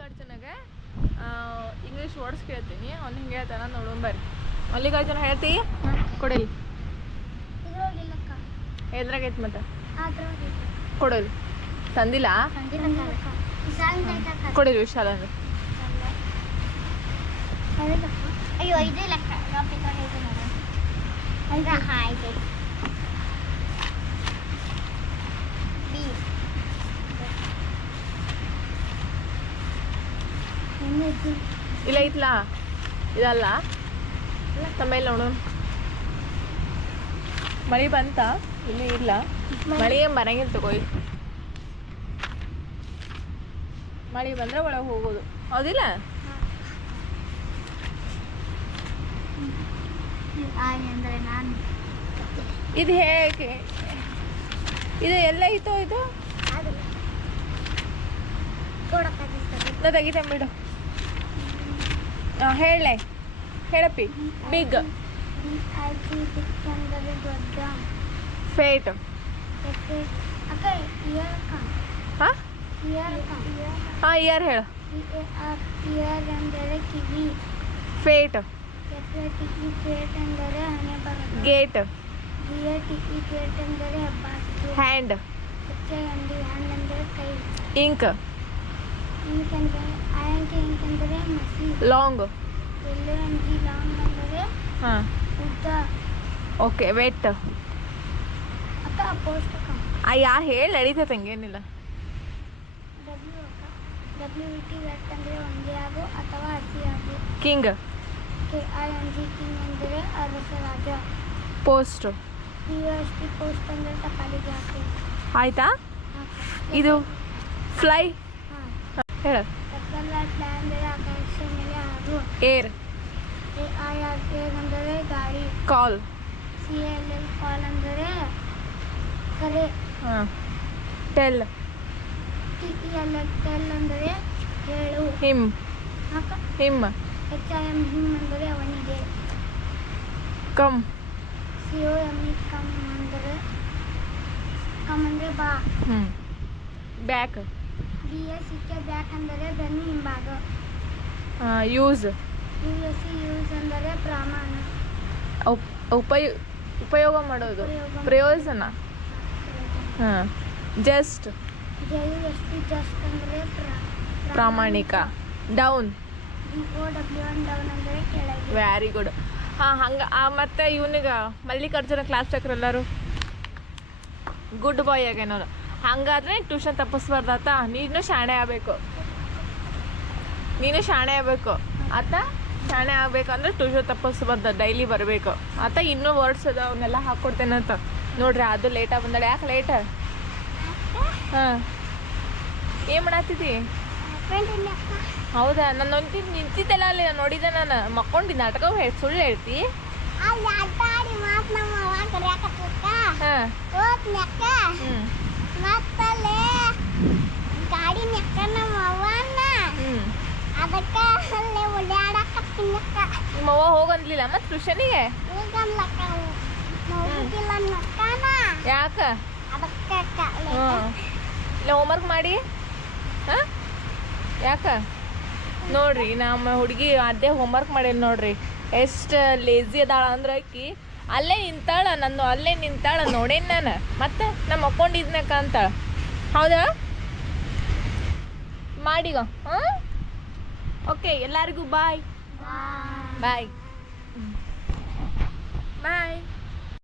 ಮಲ್ಲಿಕಾರ್ಜುನಗೆ English words ಕೇಳ್ತೀನಿ. ಅವ್ನು ಹಿಂಗೆ ಹೇಳ್ತಾನ, ನೋಡೋಣ ಬರ್ರಿ. ಮಲ್ಲಿಕಾರ್ಜುನ ಹೇಳ್ತಿ ಕೊಡಲಿ. ಎದ್ರಾಗೈತಿ ಮತ್ತೆ ಕೊಡಲಿ. ತಂದಿಲ್ಲ ಕೊಡಿರಿ ವಿಶಾಲ ಅಂದ್ರೆ. ಅಯ್ಯೋ ಇದೇ ಲೆಕ್ಕ ಇಲ್ಲ ಐತ್ಲ ಇದಲ್ಲ ತಮ್ಮೇಲೆ ನೋಡೋಣ. ಮಳೆ ಬಂತ? ಇನ್ನೂ ಇಲ್ಲ. ಮಳೆ ಏನು ಬರಂಗಿಲ್ಲ ತಗೋಯ್. ಮಳೆ ಬಂದ್ರೆ ಒಳಗೆ ಹೋಗೋದು, ಹೌದಿಲ್ಲ? ಇದು ಹೇಗೆ ಇದು ಎಲ್ಲ ಐತೋ ಇದು ನಾ ತೆಗಿತೇನೆ ಬಿಡು. ಹೇಳಲೆ ಹೇಳಪ್ಪಿ. Big fate. ಹಾಂ ಹಾಂ ಇಯರ್ ಹೇಳು. Fate. Gate. Hand. Ink. Long. ಹಾಂ ಓಕೆ. ವೆಟ್. ಯಾ ಹೇಳಿ ನಡೀತೈತೆ ಹಂಗೇನಿಲ್ಲ. ಕಿಂಗ್. ಪೋಸ್ಟ್. ಆಯ್ತಾ? ಇದು ಫ್ಲೈ ಹೇಳ. ಏರ್. ಗಾಡಿ. ಕಾಲ್. ಕಾಲ್ ಅಂದರೆ ಕರೆ. ಹಾಂ. ಟೆಲ್. ಟೆಲ್ ಅಂದರೆ ಹೇಳು. ಹಿಮ್. ಹಿಮ್. ಹಿಮ್ ಅಂದರೆ ಅವನಿಗೆ. ಕಮ್. ಕಮ್ ಅಂದರೆ ಬಾ. ಬ್ಯಾಕ್. ಬ್ಯಾಕ್ ಅಂದರೆ ಬೆನ್ನು ಹಿಂಭಾಗ. ಯೂಸ್. ಯೂಸ್ ಅಂದರೆ ಪ್ರಮಾಣ. ಉಪಯೋಗ ಮಾಡೋದು, ಪ್ರಯೋಜನ. ಹಾಂ. ಜಸ್ಟ್. ಜಸ್ಟ್ ಅಂದರೆ ಪ್ರಾಮಾಣಿಕ. ಡೌನ್. ಡೌನ್ ಅಂದರೆ ಕೆಳಗೆ. Very good. ಹಾಂ ಹಂಗೆ. ಮತ್ತು ಇವನಿಗೆ ಮಲ್ಲಿಕಾರ್ಜುನ ಕ್ಲಾಸ್ ಟೇಕರ್ ಎಲ್ಲರೂ ಗುಡ್ ಬಾಯ್ ಆಗ್ಯಾನ. ಹಂಗಾದ್ರೆ ಟ್ಯೂಷನ್ ತಪ್ಪಿಸ್ಬಾರ್ದಾತ. ನೀನು ಶಾಣೆ ಆಗಬೇಕು. ನೀನು ಶಾಣೆ ಆಗಬೇಕು ಆತ. ಶಾಣೆ ಆಗ್ಬೇಕಂದ್ರೆ ಟ್ಯೂಷನ್ ತಪ್ಪಿಸ್ಬಾರ್ದು, ಡೈಲಿ ಬರಬೇಕು ಆತ. ಇನ್ನೂ ವರ್ಡ್ಸ್ ಅದ ಅವನ್ನೆಲ್ಲ ಹಾಕ್ಕೊಡ್ತೇನಂತ ನೋಡ್ರಿ. ಅದು ಲೇಟಾಗಿ ಬಂದಾಳೆ. ಯಾಕೆ ಲೇಟ್? ಹಾಂ ಏನು ಮಾಡತ್ತಿದ್ದಿ? ಹೌದಾ? ನಾನು ನಿಂತಿದ್ದೆಲ್ಲ ಅಲ್ಲಿ ನೋಡಿದ್ದೆ. ನಾನು ಮಕ್ಕೊಂಡು ನಾಟಕ ಸುಳ್ಳು ಹೇಳ್ತಿ? ಹಾಂ. ಗಾಡಿ ನಿಮ್ಮವ್ವ ಹೋಗಂದ್ಲಿಲ್ಲ ಮತ್ತೆ ಟ್ಯೂಷನಿಗೆ? ಯಾಕೆ? ಇಲ್ಲ ಹೋಮ್ವರ್ಕ್ ಮಾಡಿ. ಹಾಂ ಯಾಕೆ? ನೋಡ್ರಿ ನಮ್ಮ ಹುಡುಗಿ ಅದೇ ಹೋಮ್ವರ್ಕ್ ಮಾಡೇನಿ ನೋಡ್ರಿ. ಎಷ್ಟು ಲೇಜಿ ಅದಾಳ ಅಂದ್ರೆ ಆಕಿ ಅಲ್ಲೇ ನಿಂತಾಳ. ನಾನು ಅಲ್ಲೇ ನಿಂತಾಳ ನೋಡೇನಿ ನಾನು. ಮತ್ತೆ ನಮ್ಮ ಮಕ್ಕೊಂಡಿದ್ನಕ್ಕ ಅಂತಾಳ. ಹೌದಾ? ಮಾಡಿಗ. ಹಾಂ ಓಕೆ. ಎಲ್ಲರಿಗೂ ಬಾಯ್ ಬಾಯ್.